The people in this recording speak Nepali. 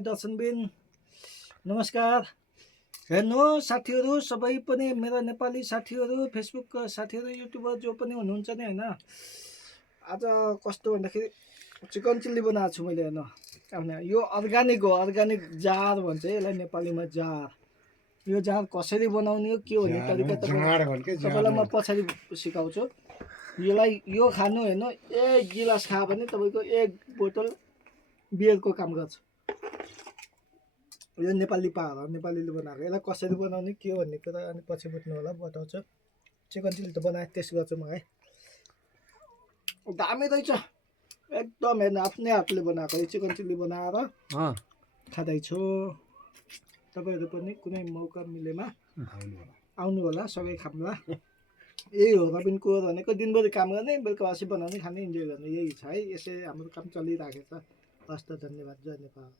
दर्शनबिन नमस्कार। हेर्नुहोस् साथीहरू सबै पनि मेरा नेपाली साथीहरू फेसबुकका साथीहरू युट्युबर जो पनि हुनुहुन्छ नि होइन, आज कस्तो भन्दाखेरि चिकन चिल्ली बनाएको छु मैले होइन। यो अर्ग्यानिक हो, अर्ग्यानिक जार भन्छ यसलाई नेपालीमा जार। यो जार कसरी बनाउने हो के भन्ने तरिका तपाईँलाई म पछाडि सिकाउँछु। यसलाई यो खानु होइन, एक गिलास खायो भने तपाईँको एक बोतल बियरको काम गर्छ। यो नेपाली पाहाड हो, नेपालीले बनाएको। यसलाई कसरी बनाउने के भन्ने कुरा अनि पछि बुझ्नु होला, बताउँछु। चिकन चिल्ली त बनाएर टेस्ट गर्छु म है, दामी रहेछ एकदम। हेर्नु आफ्नै हातले बनाएको यो चिकन चिल्ली बनाएर खाँदैछु। तपाईँहरू पनि कुनै मौका मिलेमा आउनु होला, सबै खाउँला। यही हो रबिनको भनेको, दिनभरि काम गर्ने बेलुकावासी बनाउने खाने इन्जोय गर्ने, यही छ है। यसै हाम्रो काम चलिरहेको छ। हस्त धन्यवाद, जय नेपाल।